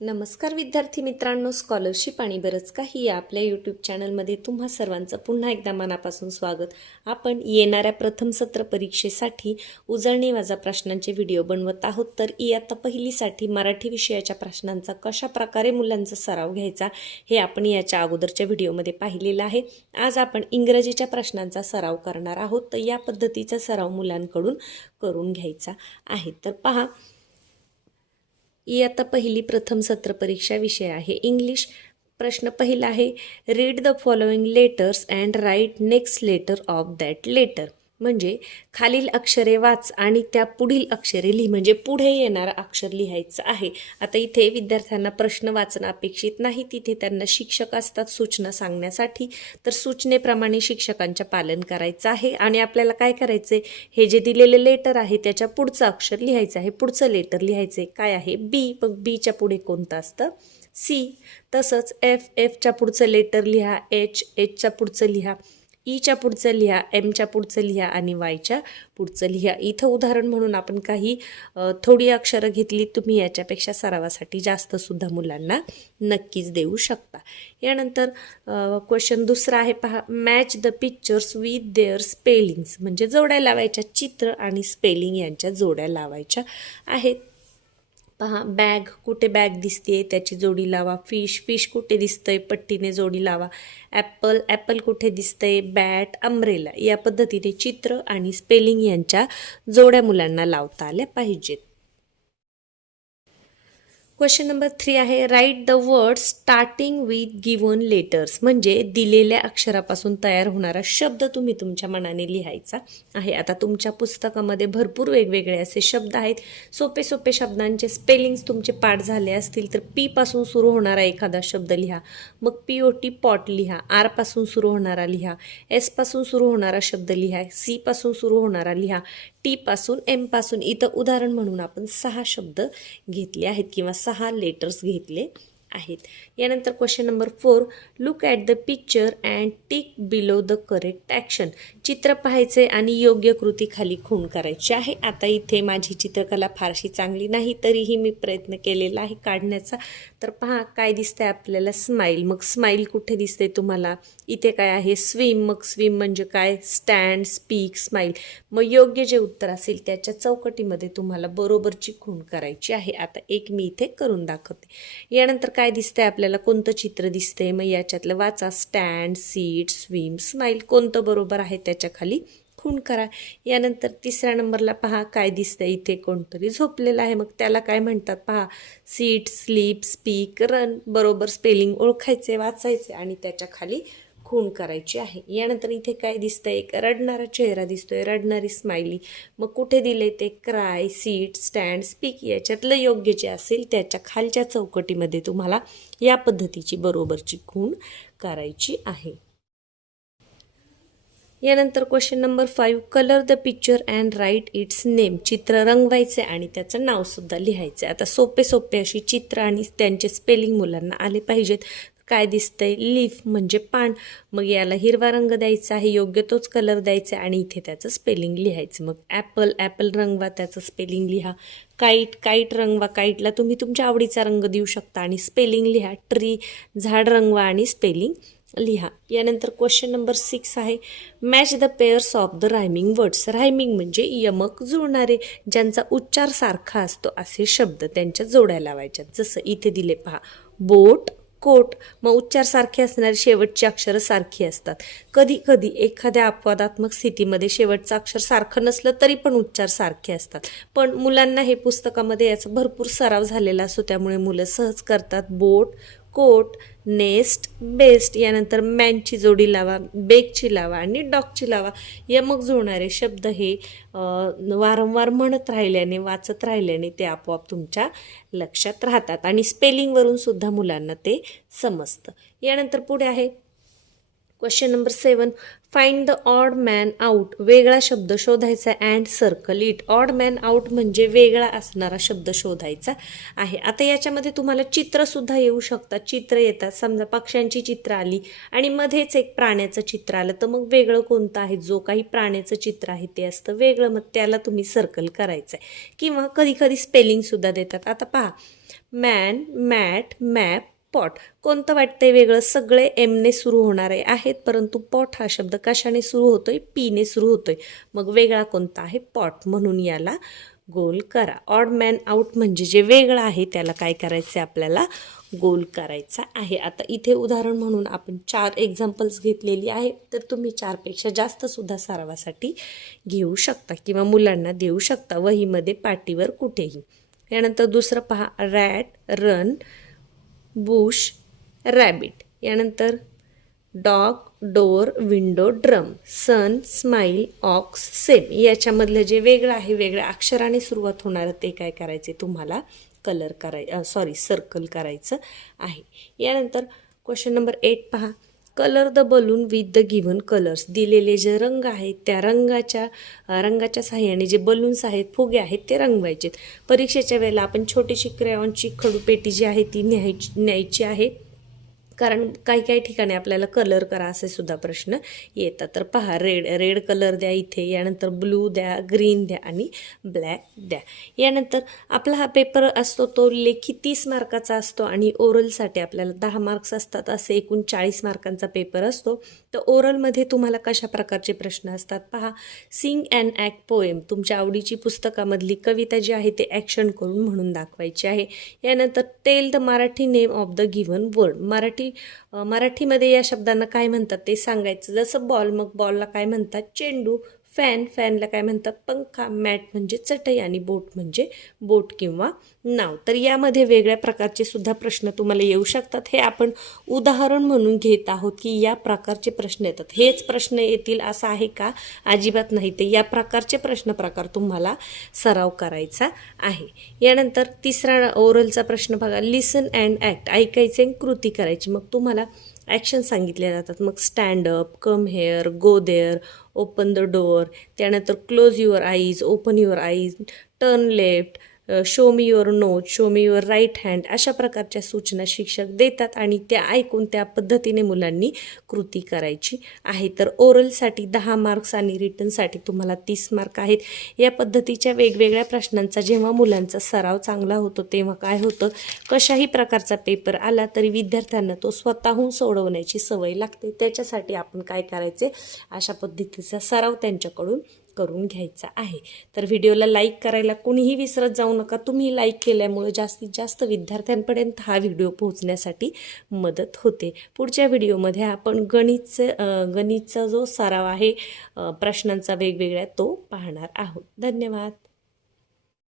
नमस्कार विद्यार्थी मित्रांनो स्कॉलरशिप आणि बरंच काही या आपल्या यूट्यूब चॅनलमध्ये तुम्हा सर्वांचं पुन्हा एकदा मनापासून स्वागत. आपण येणाऱ्या प्रथम सत्र परीक्षेसाठी उजळणी वाजा प्रश्नांचे व्हिडिओ बनवत आहोत. तर इयत्ता पहिलीसाठी मराठी विषयाच्या प्रश्नांचा कशा प्रकारे मुलांचा सराव घ्यायचा हे आपण याच्या अगोदरच्या व्हिडिओमध्ये पाहिलेलं आहे. आज आपण इंग्रजीच्या प्रश्नांचा सराव करणार आहोत. तर या पद्धतीचा सराव मुलांकडून करून घ्यायचा आहे. तर पहा इयत्ता पहिली प्रथम सत्र परीक्षा विषय आहे. इंग्लिश प्रश्न पहिला आहे read the following letters and write next letter of that letter म्हणजे खालील अक्षरे वाच आणि त्या पुढील अक्षरे लिही. म्हणजे पुढे येणारं अक्षर लिहायचं आहे. आता इथे विद्यार्थ्यांना प्रश्न वाचणं अपेक्षित नाही. तिथे त्यांना शिक्षक असतात सूचना सांगण्यासाठी. तर सूचनेप्रमाणे शिक्षकांच्या पालन करायचं आहे. आणि आपल्याला काय करायचं आहे हे जे दिलेले लेटर आहे त्याच्या पुढचं अक्षर लिहायचं आहे. पुढचं लेटर लिहायचं आहे काय आहे? बी मग बीच्या पुढे कोणतं असतं? सी तसंच एफ एफच्या पुढचं लेटर लिहा. एच एचच्या पुढचं लिहा. ईच्या पुढचं लिहा एमच्या पुढचं लिहा आणि वायच्या पुढचं लिहा. इथं उदाहरण म्हणून आपण काही थोडी अक्षरं घेतली तुम्ही याच्यापेक्षा सरावासाठी जास्तसुद्धा मुलांना नक्कीच देऊ शकता. यानंतर क्वेश्चन दुसरा आहे पहा match the pictures with their spellings म्हणजे जोड्या लावायच्या चित्र आणि स्पेलिंग यांच्या जोड्या लावायच्या आहेत. पहा बॅग कुठे बॅग दिसते त्याची जोडी लावा. फिश फिश कुठे दिसतंय? पट्टीने जोडी लावा. ॲपल ॲपल कुठे दिसतंय? बॅट अम्ब्रेला या पद्धतीने चित्र आणि स्पेलिंग यांच्या जोड्या मुलांना लावता आल्या पाहिजेत. क्वेश्चन नंबर थ्री आहे write the word starting with given letters म्हणजे दिलेल्या अक्षरापासून तयार होणारा शब्द तुम्ही तुमच्या मनाने लिहायचा आहे. आता तुमच्या पुस्तकामध्ये भरपूर वेगवेगळे असे शब्द आहेत. सोपे सोपे शब्दांचे स्पेलिंग्स तुमचे पाठ झाले असतील तर पी पासून सुरू होणारा एखादा शब्द लिहा. मग पी ओ टी पॉट लिहा. आरपासून सुरू होणारा लिहा. एसपासून सुरू होणारा शब्द लिहा. सी पासून सुरू होणारा लिहा. टी पासून एमपासून इथं उदाहरण म्हणून आपण सहा शब्द घेतले आहेत किंवा सहा लेटर्स घेतले. आहेत. यानंतर question number four look at the picture and tick below the correct action चित्र पाहायचे आणि योग्य कृती खाली खूण करायची आहे. आता इथे माझी चित्रकला फारशी चांगली नाही तरीही मी प्रयत्न केलेला आहे काढण्याचा. तर पहा काय दिसतंय आपल्याला? स्माईल मग स्माईल कुठे दिसते तुम्हाला? इथे काय आहे? स्विम मग स्विम म्हणजे काय? स्टँड स्पीक स्माईल मग योग्य जे उत्तर असेल त्याच्या चौकटीमध्ये तुम्हाला बरोबरची खूण करायची आहे. आता एक मी इथे करून दाखवते. यानंतर काय दिसतंय आपल्याला? कोणतं चित्र दिसतंय? मग याच्यातलं वाचा स्टँड सीट स्विम स्माईल कोणतं बरोबर आहे त्याच्याखाली खूण करा. यानंतर तिसऱ्या नंबरला पहा काय दिसतंय इथे कोणतरी झोपलेलं आहे. मग त्याला काय म्हणतात पहा? सीट स्लीप स्पीक रन बरोबर स्पेलिंग ओळखायचे वाचायचे आणि त्याच्याखाली खूण करायची आहे. यानंतर इथे काय दिसतं एक रडणारा चेहरा दिसतोय रडणारी स्माइली मग कुठे दिले ते? क्राय सीट स्टँड स्पीक याच्यातलं योग्य जे असेल त्याच्या खालच्या चौकटीमध्ये तुम्हाला या पद्धतीची बरोबरची खूण करायची आहे. यानंतर question number five colour the picture and write its name चित्र रंगवायचे आणि त्याचं नावसुद्धा लिहायचं आता सोपे सोपे अशी चित्र आणि त्यांचे स्पेलिंग मुलांना आले पाहिजेत. काय दिसतंय? लीफ म्हणजे पान. मग याला हिरवा रंग द्यायचा आहे योग्य तोच कलर द्यायचा आणि इथे त्याचं स्पेलिंग लिहायचं. मग ॲपल ॲपल रंगवा त्याचं स्पेलिंग लिहा. काईट काईट रंगवा. काईटला तुम्ही तुमच्या आवडीचा रंग देऊ शकता आणि स्पेलिंग लिहा. ट्री झाड रंगवा आणि स्पेलिंग लिहा. यानंतर क्वेश्चन नंबर सिक्स आहे. Match the pairs of the rhyming words rhyming म्हणजे यमक जुळणारे ज्यांचा उच्चार सारखा असतो असे शब्द त्यांच्या जोड्या लावायच्या. जसं इथे दिले पहा. बोट कोट मग उच्चार सारखे असणारी शेवटची अक्षरं सारखी असतात. कधी कधी एखाद्या अपवादात्मक स्थितीमध्ये शेवटचं अक्षर सारखं नसलं तरी पण उच्चार सारखे असतात. पण मुलांना हे पुस्तकामध्ये याचा भरपूर सराव झालेला असतो त्यामुळे मुलं सहज करतात. बोट कोट नेस्ट बेस्ट यानंतर मॅनची जोडी लावा बेकची लावा आणि डॉगची लावा. यमक जुळणारे शब्द हे वारंवार म्हणत राहिल्याने वाचत राहिल्याने ते आपोआप तुमच्या लक्षात राहतात आणि स्पेलिंगवरून सुद्धा मुलांना ते समजतं. यानंतर पुढे आहे question number seven find the odd man out वेगळा शब्द शोधायचा and circle it odd man out म्हणजे वेगळा असणारा शब्द शोधायचा आहे. आता याच्यामध्ये तुम्हाला चित्रसुद्धा येऊ शकतात. चित्र येतात. समजा पक्ष्यांची चित्र आली आणि मध्येच एक प्राण्याचं चित्र आलं तर मग वेगळं कोणतं आहे? जो काही प्राण्याचं चित्र आहे ते असतं. वेगळं मग त्याला तुम्ही सर्कल करायचं आहे किंवा कधी कधी स्पेलिंगसुद्धा देतात. आता पहा. Man mat map pot. कोणतं वाटतंय वेगळं? सगळे एमने सुरू होणारे आहेत परंतु पॉट हा शब्द कशाने सुरू होतोय? पीने सुरू होतोय. मग वेगळा कोणता आहे? पॉट. म्हणून याला गोल करा. ऑड मॅन आउट म्हणजे जे वेगळं आहे त्याला काय करायचं आपल्याला? गोल करायचा आहे. आता इथे उदाहरण म्हणून आपण चार एक्झाम्पल्स घेतलेली आहे. तर तुम्ही चारपेक्षा जास्त सुद्धा सरावासाठी घेऊ शकता किंवा मुलांना देऊ शकता. वहीमध्ये पाटीवर कुठेही. यानंतर दुसरं पहा. रॅट रन बुश रॅबिट यानंतर dog door window drum sun smile ox same याच्यामधलं जे वेगळं आहे वेगळ्या अक्षराने सुरुवात होणारं ते काय करायचे तुम्हाला? कलर कराय सॉरी सर्कल करायचं आहे. यानंतर क्वेश्चन नंबर एट पहा. Colour the balloon with the given colours. दिलेले जे रंग आहेत त्या रंगाच्या रंगाच्या साह्याने जे बलून्स आहेत फुगे आहेत ते रंगवायचे परीक्षेच्या वेळेला आपण छोटीशी क्रेऑनची खडूपेटी जी आहे ती न्यायची न्यायची आहे. कारण काही काही ठिकाणी आपल्याला कलर करा असे सुद्धा प्रश्न येतात. तर पहा रेड रेड कलर द्या इथे यानंतर ब्लू द्या ग्रीन द्या आणि ब्लॅक द्या. यानंतर आपला हा पेपर असतो तो लेखी तीस मार्काचा असतो आणि ओरलसाठी आपल्याला दहा मार्क्स असतात असे एकूण चाळीस मार्कांचा पेपर असतो. तर ओरलमध्ये तुम्हाला कशा प्रकारचे प्रश्न असतात? पहा सिंग अँड ॲक्ट पोएम तुमच्या आवडीची पुस्तकामधली कविता जी आहे ते ॲक्शन करून म्हणून दाखवायची आहे. यानंतर tell the Marathi name of the given word Marathi की मराठीमध्ये या शब्दांना काय म्हणतात ते सांगायचं. जसं बॉल मग बॉलला काय म्हणतात? चेंडू. फॅन फॅनला काय म्हणतात? पंखा मॅट म्हणजे चटई आणि बोट म्हणजे बोट किंवा नाव. तर यामध्ये वेगळ्या प्रकारचे सुद्धा प्रश्न तुम्हाला येऊ शकतात. हे आपण उदाहरण म्हणून घेत आहोत की या प्रकारचे प्रश्न येतात. हेच प्रश्न येतील असं आहे का? अजिबात नाही. ते या प्रकारचे प्रश्न प्रकार तुम्हाला सराव करायचा आहे. यानंतर तिसरा ओरलचा प्रश्न बघा. लिसन अँड ॲक्ट ऐकायचे आणि कृती करायची. मग तुम्हाला ॲक्शन सांगितल्या जातात. मग stand up come here go there open the door त्यानंतर close your eyes open your eyes turn left show me your note show me your right hand अशा प्रकारच्या सूचना शिक्षक देतात आणि त्या ऐकून त्या पद्धतीने मुलांनी कृती करायची आहे. तर ओरलसाठी दहा मार्क्स आणि रिटर्नसाठी तुम्हाला तीस मार्क आहेत. या पद्धतीच्या वेगवेगळ्या प्रश्नांचा जेव्हा मुलांचा सराव चांगला होतो तेव्हा काय होतं? कशाही प्रकारचा पेपर आला तरी विद्यार्थ्यांना तो स्वतःहून सोडवण्याची सवय लागते. त्याच्यासाठी आपण काय करायचे? अशा पद्धतीचा सराव त्यांच्याकडून करून घ्यायचा आहे. तर व्हिडिओला लाईक करायला कुणीही विसरत जाऊ नका. तुम्ही लाईक केल्यामुळे जास्तीत जास्त विद्यार्थ्यांपर्यंत हा व्हिडिओ पोहोचण्यासाठी मदत होते. पुढच्या व्हिडिओमध्ये आपण गणितचं गणितचा जो सराव आहे प्रश्नांचा वेगवेगळ्या तो पाहणार आहोत. धन्यवाद.